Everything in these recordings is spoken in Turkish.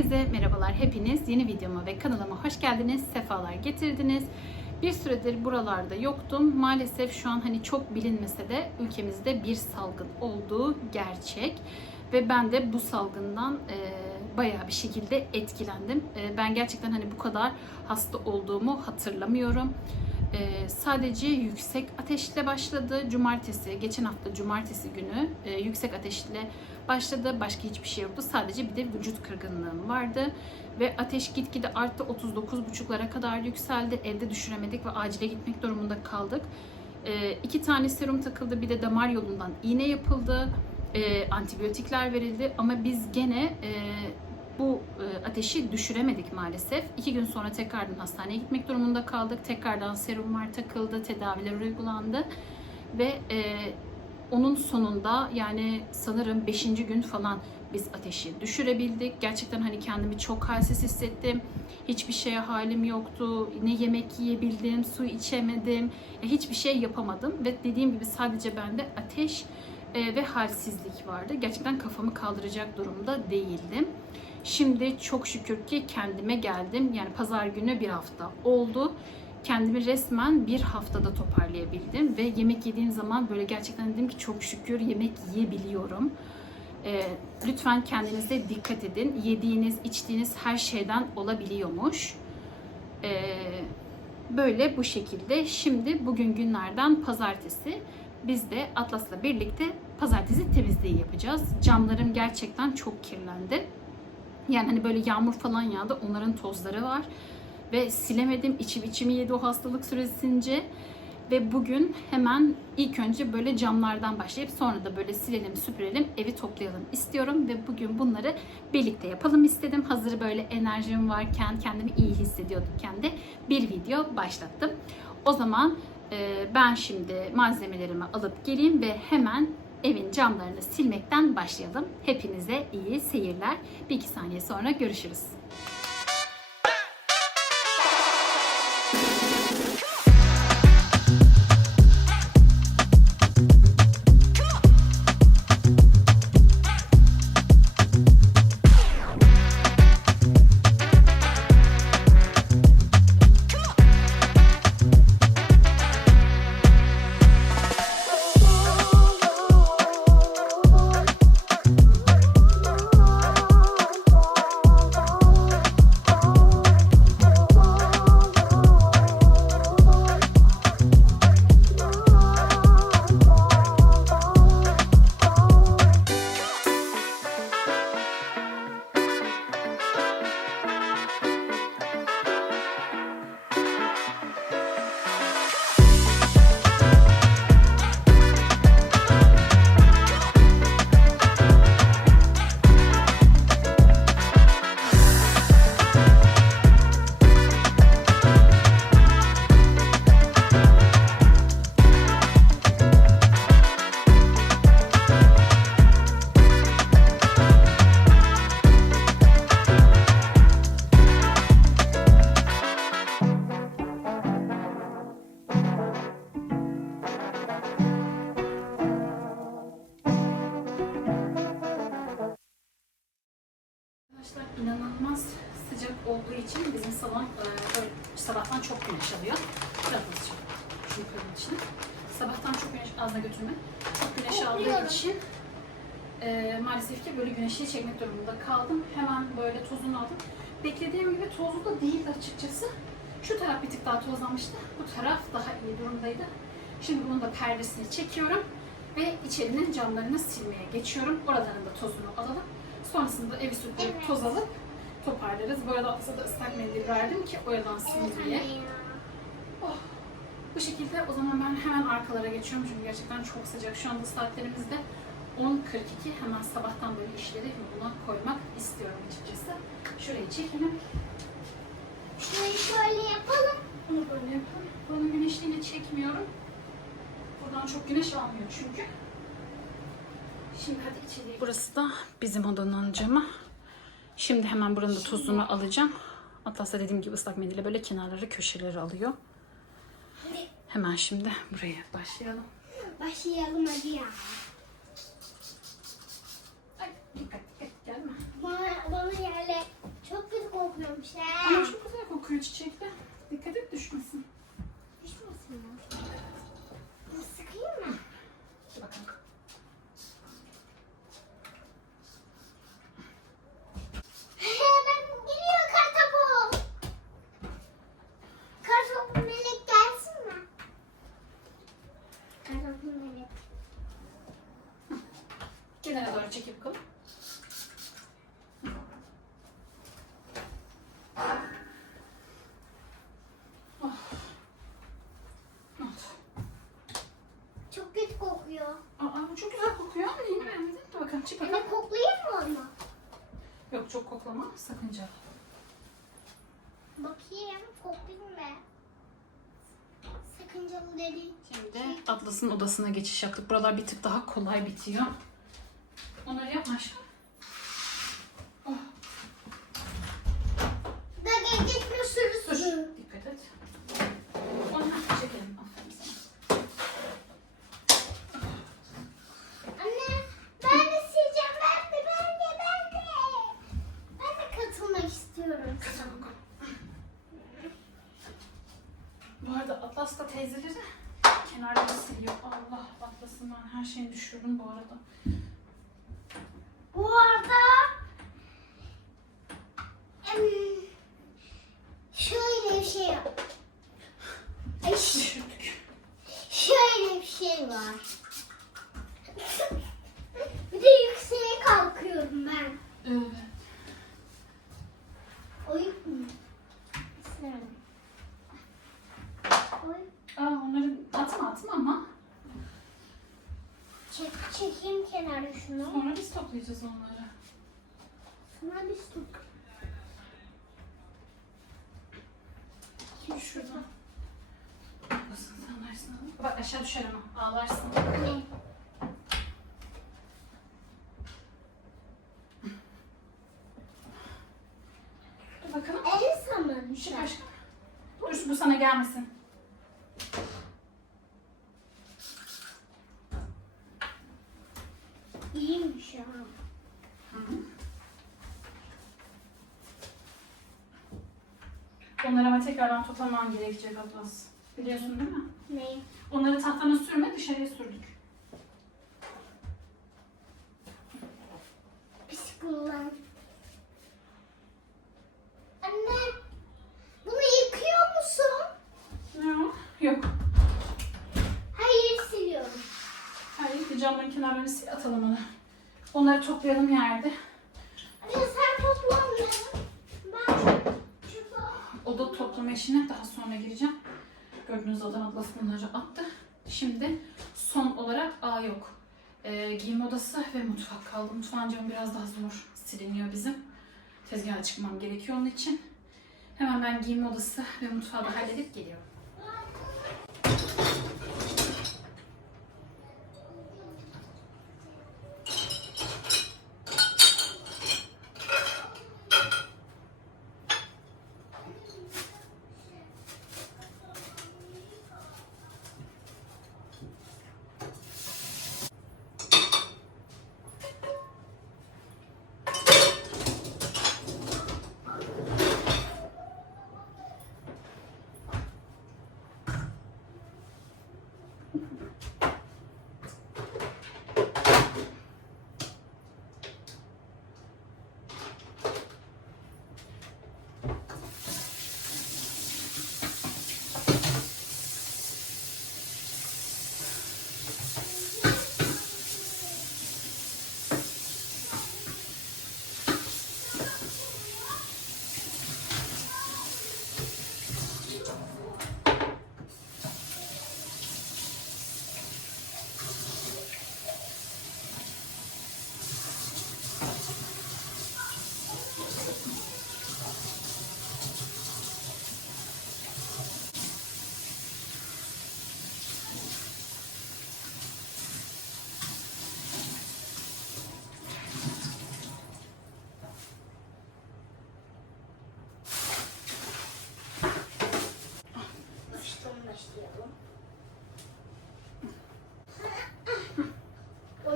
Herkese merhabalar hepiniz. Yeni videoma ve kanalıma hoş geldiniz. Sefalar getirdiniz. Bir süredir buralarda yoktum. Maalesef şu an hani çok bilinmese de ülkemizde bir salgın olduğu gerçek. Ve ben de bu salgından e, bayağı bir şekilde etkilendim. E, ben gerçekten hani bu kadar hasta olduğumu hatırlamıyorum. E, sadece yüksek ateşle başladı. Cumartesi, geçen hafta cumartesi günü e, yüksek ateşle başladı. Başka hiçbir şey yoktu. Sadece bir de vücut kırgınlığım vardı. Ve ateş gitgide arttı. 39,5'lara kadar yükseldi. Evde düşüremedik ve acile gitmek durumunda kaldık. E, iki tane serum takıldı. Bir de damar yolundan iğne yapıldı. E, antibiyotikler verildi. Ama biz gene e, bu e, ateşi düşüremedik maalesef. İki gün sonra tekrardan hastaneye gitmek durumunda kaldık. Tekrardan serumlar takıldı, tedaviler uygulandı. Ve e, onun sonunda yani sanırım 5. gün falan biz ateşi düşürebildik. Gerçekten hani kendimi çok halsiz hissettim. Hiçbir şeye halim yoktu. Ne yemek yiyebildim, su içemedim. E, Hiçbir şey yapamadım. Ve dediğim gibi sadece bende ateş e, ve halsizlik vardı. Gerçekten kafamı kaldıracak durumda değildim. Şimdi çok şükür ki kendime geldim. Yani pazar günü bir hafta oldu. Kendimi resmen bir haftada toparlayabildim ve yemek yediğim zaman böyle gerçekten dedim ki çok şükür yemek yiyebiliyorum. Ee, lütfen kendinize dikkat edin. Yediğiniz, içtiğiniz her şeyden olabiliyormuş. Ee, böyle bu şekilde. Şimdi bugün günlerden pazartesi. Biz de Atlas'la birlikte pazartesi temizliği yapacağız. Camlarım gerçekten çok kirlendi. Yani hani böyle yağmur falan yağdı. Onların tozları var. Ve silemedim. İçim içimi yedi o hastalık süresince. Ve bugün hemen ilk önce böyle camlardan başlayıp sonra da böyle silelim, süpürelim, evi toplayalım istiyorum. Ve bugün bunları birlikte yapalım istedim. Hazır böyle enerjim varken, kendimi iyi hissediyordumken de bir video başlattım. O zaman e, ben şimdi malzemelerimi alıp geleyim ve hemen evin camlarını silmekten başlayalım. Hepinize iyi seyirler. Bir iki saniye sonra görüşürüz. E, maalesef ki böyle güneşi çekmek durumunda kaldım. Hemen böyle tozunu aldım. Beklediğim gibi tozlu da değildi açıkçası. Şu taraf bir tık daha tozlanmıştı. Bu taraf daha iyi durumdaydı. Şimdi bunun da perdesini çekiyorum ve içerinin camlarını silmeye geçiyorum. Oraların da tozunu alalım. Sonrasında evi süpürüp Evet. toz alıp toparlarız. Bu arada Atlas'a da ıslak mendil verdim ki oyalansın diye. Oh. Bu şekilde o zaman ben hemen arkalara geçiyorum çünkü gerçekten çok sıcak. Şu anda saatlerimizde 10.42 hemen sabahtan böyle işleri yoluna koymak istiyorum açıkçası. Şurayı çekelim. Şurayı şöyle yapalım. Bunu böyle yapalım. Buranın güneşliğini çekmiyorum. Buradan çok güneş almıyor çünkü. Şimdi hadi içeriye. Burası da bizim odanın camı. Şimdi hemen buranın da tozunu alacağım. Atlas da dediğim gibi ıslak mendille böyle kenarları köşeleri alıyor. Hadi Hemen şimdi buraya başlayalım. başlayalım hadi ya. Ay dikkat dikkat gelme. Bana, bana yerle güzel. Ama çok güzel kokuyor çiçekler. Dikkat et düşmesin. Düşmesin mi? Sıkayım mı? Dur bakalım. ben geliyor kartopu. Kartopu melek gelsin mi? Kartopu melek. Kenara doğru çekip. Oh. Çok kötü kokuyor. Aa, bu çok güzel kokuyor. Beğenmedin? Dur bakalım çık bakalım. Anne koklayayım mı onu? Yok çok koklama. Sakınca. Bakayım koklayayım mı? Sakıncalı dedi. Şimdi Atlas'ın odasına geçiş yaptık. Buralar bir tık daha kolay bitiyor. Onları yapma aşkım. Oh, Da gel gitmiyorsunuz. dur. Dikkat et. Onları çekelim. Aferin sana. Anne ben de sileceğim. Ben de ben de ben de. Ben de katılmak istiyorum. Bakalım. Bu arada Atlas da teyzeleri kenarda siliyor. Allah Atlas'ın ben her şeyini düşürdüm bu arada. Bu arada şöyle bir şey yap. Şöyle bir şey var. bir de yükseğe kalkıyorum ben. Evet. Oyup mu? Aa, onları atma atma ama. Çek, çekeyim kenara şunu. Sonra biz toplayacağız onları. Şuna bir stok. Şimdi şuradan. Dersin al. Bak aşağı düşer ama ağlarsın. Ne? Dur bakalım. El samanı. Çık aşkım. Dur bu sana gelmesin. İyiymiş ha. Onları ama tekrardan toplaman gerekecek Atlas. Biliyorsun değil mi? Ne? Onları tahtana sürme dışarıya sürdük. Pis kullan. Anne. Bunu yıkıyor musun? Yok. Yok. Hayır siliyorum. Hayır, camların kenarlarını sil atalım onu. Onları toplayalım yerde. Anne sen topla onları. Ben. Oda toplama işine daha sonra gireceğim. Gördüğünüz odan Atlas bunları attı. Şimdi son olarak A yok. Ee, giyim odası ve mutfak kaldı. Mutfağın camı biraz daha zor siliniyor bizim. Tezgaha çıkmam gerekiyor onun için. Hemen ben giyim odası ve mutfağı da halledip geliyorum.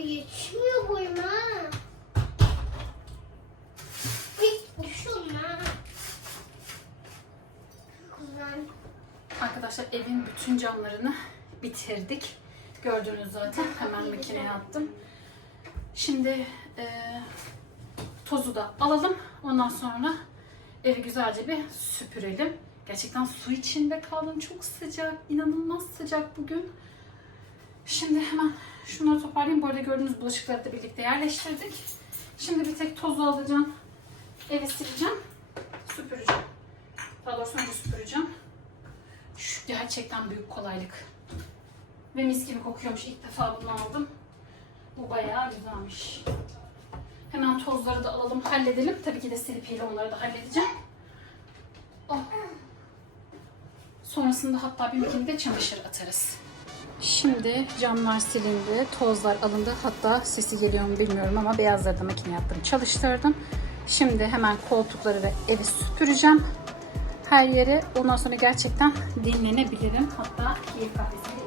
yetişmiyor boyum ha. Hiç Arkadaşlar evin bütün camlarını bitirdik. Gördünüz zaten. Hemen makineye attım. Şimdi e, tozu da alalım. Ondan sonra evi güzelce bir süpürelim. Gerçekten su içinde kaldım. Çok sıcak. inanılmaz sıcak bugün. Şimdi hemen şunları toparlayayım. Bu arada gördüğünüz bulaşıkları da birlikte yerleştirdik. Şimdi bir tek tozu alacağım. Evi sileceğim. Süpüreceğim. Daha doğrusu önce süpüreceğim. Şu gerçekten büyük kolaylık. Ve mis gibi kokuyormuş. İlk defa bunu aldım. Bu bayağı güzelmiş. Hemen tozları da alalım, halledelim. Tabii ki de silipiyle onları da halledeceğim. Oh. Sonrasında hatta bir makinede çamaşır atarız. Şimdi camlar silindi, tozlar alındı. Hatta sesi geliyor mu bilmiyorum ama beyazları da makineye attım, çalıştırdım. Şimdi hemen koltukları ve evi süpüreceğim. Her yere ondan sonra gerçekten dinlenebilirim. Hatta keyif kahvesini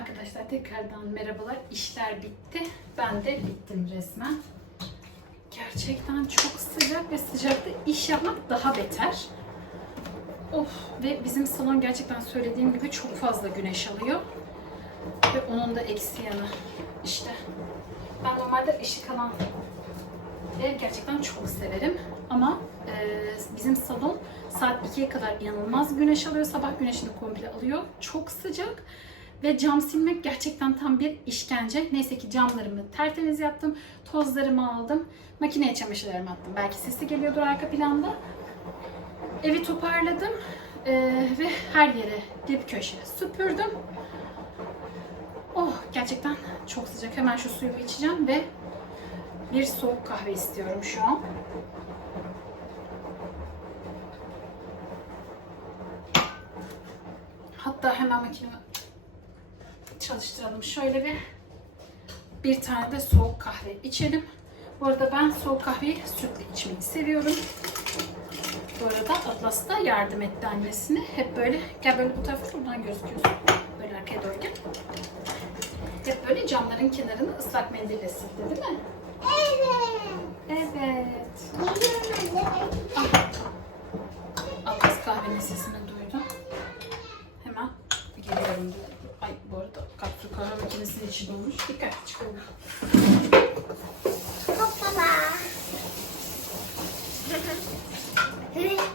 Arkadaşlar tekrardan merhabalar. İşler bitti. Ben de bittim resmen. Gerçekten çok sıcak ve sıcakta iş yapmak daha beter. Of ve bizim salon gerçekten söylediğim gibi çok fazla güneş alıyor. Ve onun da eksi yanı. İşte ben normalde ışık alan ev gerçekten çok severim. Ama e, bizim salon saat 2'ye kadar inanılmaz güneş alıyor. Sabah güneşini komple alıyor. Çok sıcak. Ve cam silmek gerçekten tam bir işkence. Neyse ki camlarımı tertemiz yaptım. Tozlarımı aldım. Makineye çamaşırlarımı attım. Belki sesi geliyordur arka planda. Evi toparladım. e, ve her yere dip köşe süpürdüm. Oh gerçekten çok sıcak. Hemen şu suyumu içeceğim ve bir soğuk kahve istiyorum şu an. Hatta hemen makinemi çalıştıralım. Şöyle bir bir tane de soğuk kahve içelim. Bu arada ben soğuk kahveyi sütle içmeyi seviyorum. Bu arada Atlas da yardım etti annesine. Hep böyle, gel böyle bu tarafa buradan gözüküyorsun. Böyle arkaya doğru gel. Hep böyle camların kenarını ıslak mendille sildi değil mi? Evet. Evet. Al. Atlas kahvenin sesini duydu. Hemen geliyorum dedi. Ay bu arada kapsül kahve makinesinin içi dolmuş. Dikkat çıkıyor. Hoppala.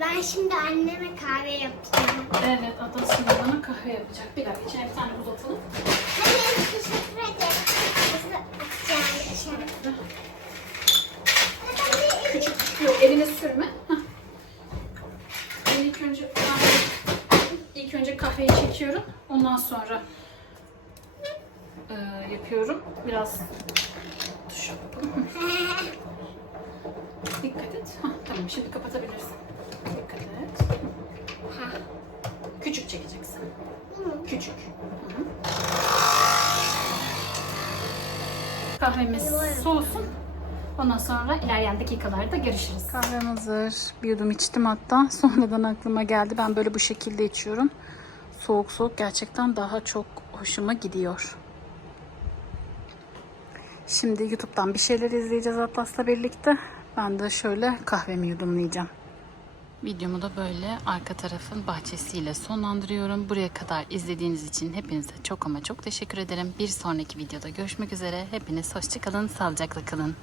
Ben şimdi anneme kahve yapacağım. Evet Atlas şimdi bana kahve yapacak. Bir dakika içine bir tane uzatalım. Hadi teşekkür ederim. Atacağım. Küçük. Yok eline sürme. Ben ilk önce kahve, ilk önce kahveyi çekiyorum. Ondan sonra yapıyorum. Biraz tuş. Dikkat et. Tamam şimdi kapatabilirsin. Dikkat et. Küçük çekeceksin. Küçük. Kahvemiz soğusun. Ondan sonra ilerleyen dakikalarda görüşürüz. Kahvem hazır. Bir yudum içtim hatta. Sonradan aklıma geldi. Ben böyle bu şekilde içiyorum. Soğuk soğuk gerçekten daha çok hoşuma gidiyor. Şimdi YouTube'dan bir şeyler izleyeceğiz Atlas'la birlikte. Ben de şöyle kahvemi yudumlayacağım. Videomu da böyle arka tarafın bahçesiyle sonlandırıyorum. Buraya kadar izlediğiniz için hepinize çok ama çok teşekkür ederim. Bir sonraki videoda görüşmek üzere. Hepiniz hoşçakalın, sağlıcakla kalın.